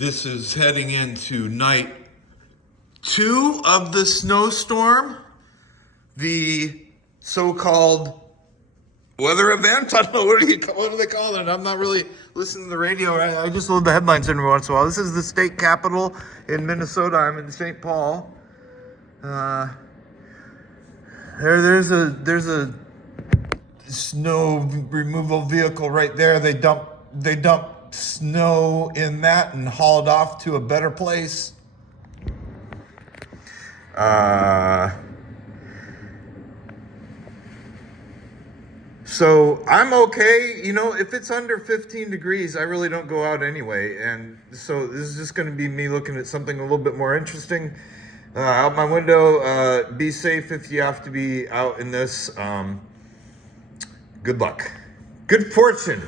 This is heading into night 2 of the snowstorm, the so-called weather event. I don't know, what do they call it? I'm not really listening to the radio. I just load the headlines every once in a while. This is the state capitol in Minnesota. I'm in St. Paul. There's a snow removal vehicle right there. They dump snow in that and haul it off to a better place. So I'm okay. If it's under 15 degrees, I really don't go out anyway. And so this is just going to be me looking at something a little bit more interesting. Out my window, be safe if you have to be out in this. Good luck. Good fortune.